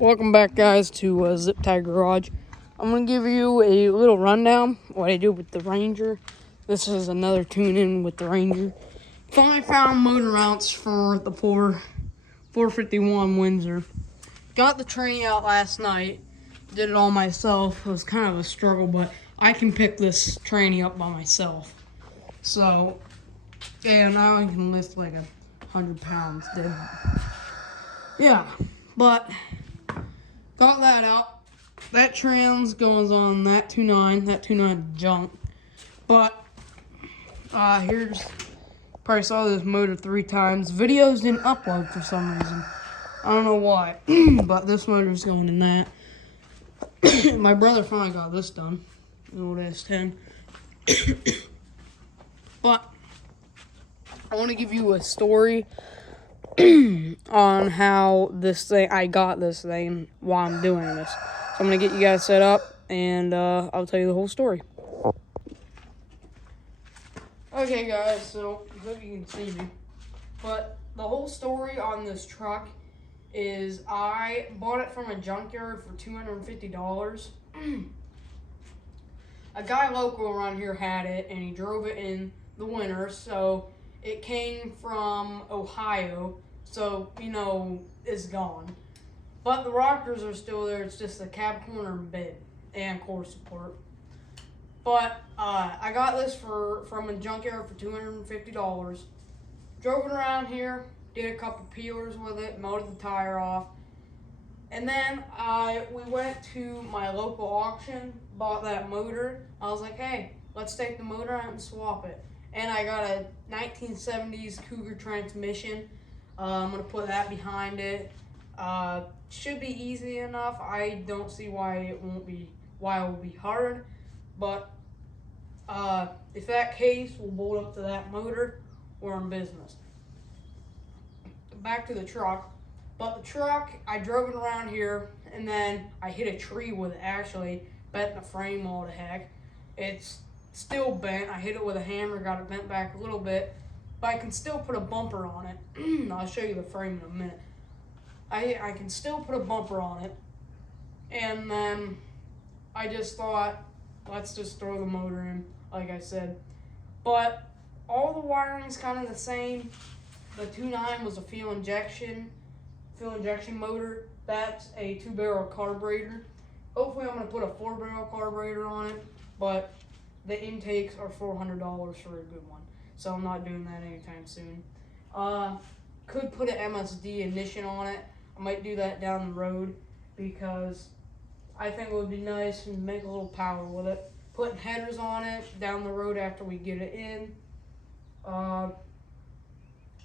Welcome back, guys, to Zip Tie Garage. I'm going to give you a little rundown what I do with the Ranger. This is another tune-in with the Ranger. Finally found motor mounts for the 451 Windsor. Got the tranny out last night. Did it all myself. It was kind of a struggle, but I can pick this tranny up by myself. So, yeah, now I can lift like 100 pounds, dude. Yeah, but got that out. That trans goes on that 2.9. That 2.9 junk. But here's, probably saw this motor 3 times. Videos didn't upload for some reason. I don't know why. But this motor's going in that. My brother finally got this done. The old S10. But I want to give you a story on how I got this thing and why I'm doing this. So I'm going to get you guys set up, and I'll tell you the whole story. Okay, guys, so I hope you can see me. But the whole story on this truck is I bought it from a junkyard for $250. A guy local around here had it, and he drove it in the winter, so it came from Ohio, so, it's gone. But the rockers are still there. It's just the cab corner and bed and core support. But I got this from a junkyard for $250. Drove it around here, did a couple peelers with it, melted the tire off. And then we went to my local auction, bought that motor. I was like, hey, let's take the motor out and swap it. And I got a 1970s Cougar transmission. I'm going to put that behind it. Should be easy enough. I don't see why it will be hard. But if that case will bolt up to that motor, we're in business. Back to the truck. But the truck, I drove it around here, and then I hit a tree with it, actually. Bent the frame all to heck. It's still bent. I hit it with a hammer, got it bent back a little bit. But I can still put a bumper on it. I'll show you the frame in a minute. I can still put a bumper on it. And then I just thought, let's just throw the motor in, like I said. But all the wiring's kind of the same. The 2.9 was a fuel injection motor. That's a 2-barrel carburetor. Hopefully I'm going to put a 4-barrel carburetor on it, but the intakes are $400 for a good one, so I'm not doing that anytime soon. Could put an MSD ignition on it. I might do that down the road because I think it would be nice and make a little power with it. Putting headers on it down the road after we get it in. And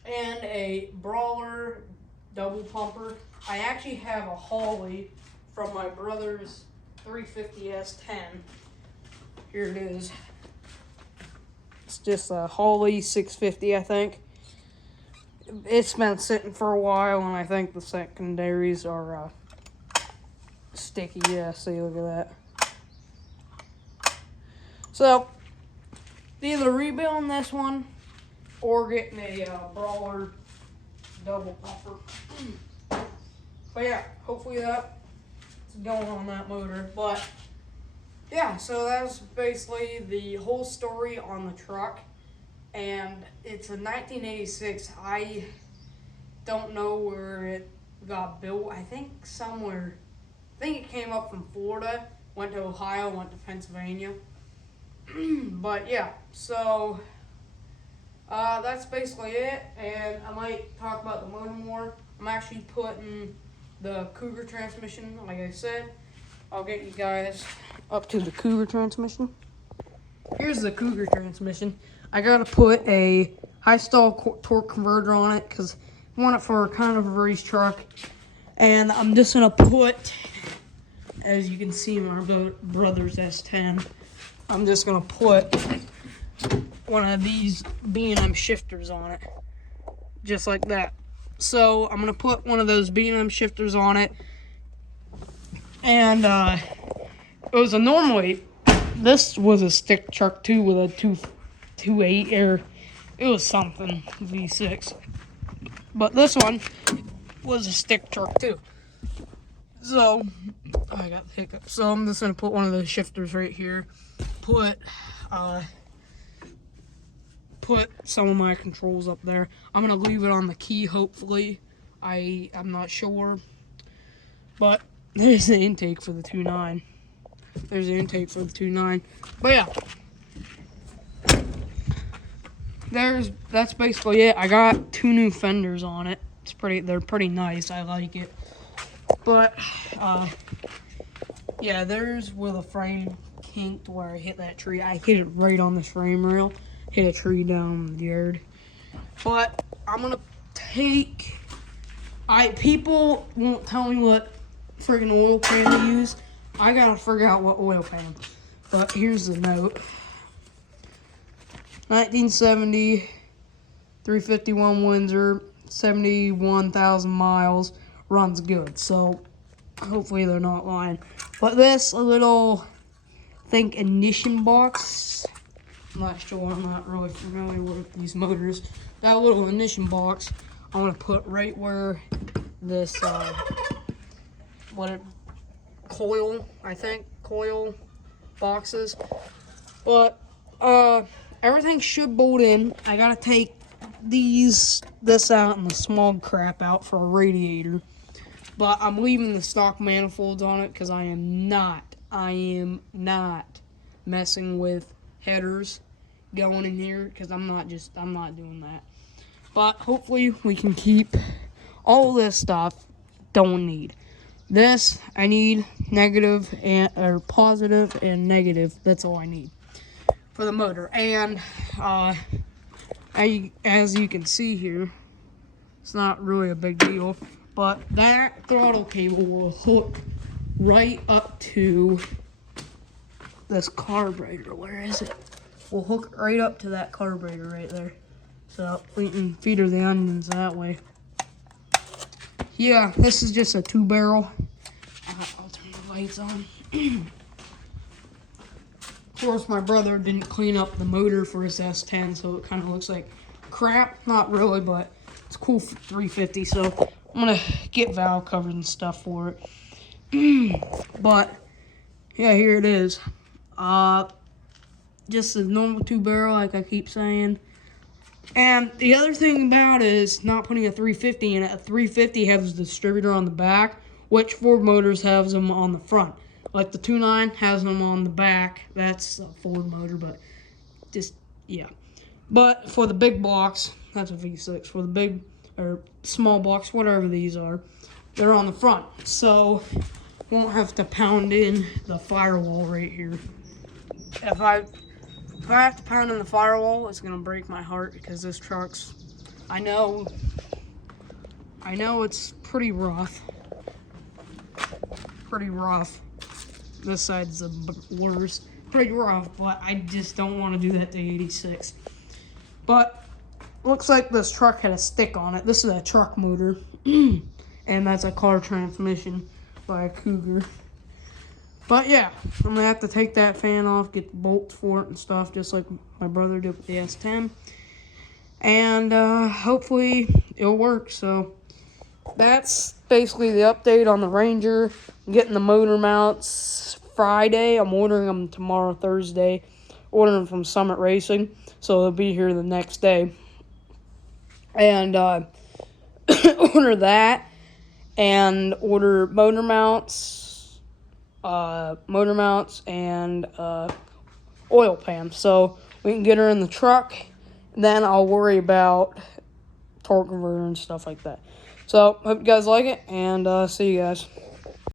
a Brawler double pumper. I actually have a Holley from my brother's 350 S10. Here it is. It's just a Holley 650, I think. It's been sitting for a while, and I think the secondaries are sticky. Yeah, see, look at that. So, either rebuilding this one or getting a Brawler double pumper. But yeah, hopefully that's going on that motor. But yeah, so that's basically the whole story on the truck. And it's a 1986. I don't know where it got built. I think somewhere. I think it came up from Florida, went to Ohio, went to Pennsylvania. But yeah, so that's basically it. And I might talk about the motor more. I'm actually putting the Cougar transmission, like I said. I'll get you guys up to the Cougar transmission. Here's the Cougar transmission. I gotta put a high stall torque converter on it because I want it for kind of a race truck. And I'm just gonna put, as you can see, my brother's S10. I'm just gonna put one of these B&M shifters on it, just like that. So I'm gonna put one of those B&M shifters on it, and it was this was a stick truck too with a 2.8 or it was something V6, but this one was a stick truck too. So, I got the hiccup. So I'm just gonna put one of the shifters right here. Put some of my controls up there. I'm gonna leave it on the key, hopefully. I'm not sure. But there's the intake for the 2.9. There's the intake for the 2.9. But yeah. That's basically it. I got 2 new fenders on it. They're pretty nice. I like it. But yeah, there's where the frame kinked where I hit that tree. I hit it right on this frame rail. Hit a tree down the yard. But I'm gonna take. People won't tell me what friggin' oil pan to use. I gotta figure out what oil pan. But here's the note. 1970, 351 Windsor, 71,000 miles, runs good. So hopefully they're not lying. But this little, I think, ignition box. I'm not sure. I'm not really familiar with these motors. That little ignition box, I'm gonna put right where this coil boxes. But everything should bolt in. I gotta take this out and the smog crap out for a radiator. But I'm leaving the stock manifolds on it because I am not messing with headers going in here because I'm not doing that. But hopefully we can keep all this stuff. Don't need this. I need positive and negative. That's all I need for the motor. And as you can see here, it's not really a big deal, but that throttle cable will hook right up to this carburetor. Where is it? We'll hook right up to that carburetor right there. So we can feed her the onions that way. Yeah, this is just a 2-barrel. I'll turn the lights on. Of course, my brother didn't clean up the motor for his S10, so it kind of looks like crap. Not really, but it's cool for 350. So I'm gonna get valve covers and stuff for it. But yeah, here it is. Just a normal 2-barrel, like I keep saying. And the other thing about it is not putting a 350 in it. A 350 has a distributor on the back, which Ford Motors has them on the front. Like the 2.9 has them on the back. That's a Ford motor, but just, yeah. But for the big blocks, that's a V6. For the big or small blocks, whatever these are, they're on the front. So won't have to pound in the firewall right here. If I have to pound in the firewall, it's gonna break my heart because this truck's, I know it's pretty rough. This side's the worst. Pretty rough, but I just don't want to do that to 86. But looks like this truck had a stick on it. This is a truck motor, and that's a car transmission by a Cougar. But yeah, I'm gonna have to take that fan off, get the bolts for it and stuff, just like my brother did with the S10. And hopefully it'll work. So that's basically the update on the Ranger. I'm getting the motor mounts Friday. I'm ordering them tomorrow, Thursday. Ordering them from Summit Racing, so they'll be here the next day. And order that, and order motor mounts and oil pan, so we can get her in the truck. And then I'll worry about torque converter and stuff like that. So hope you guys like it, and see you guys.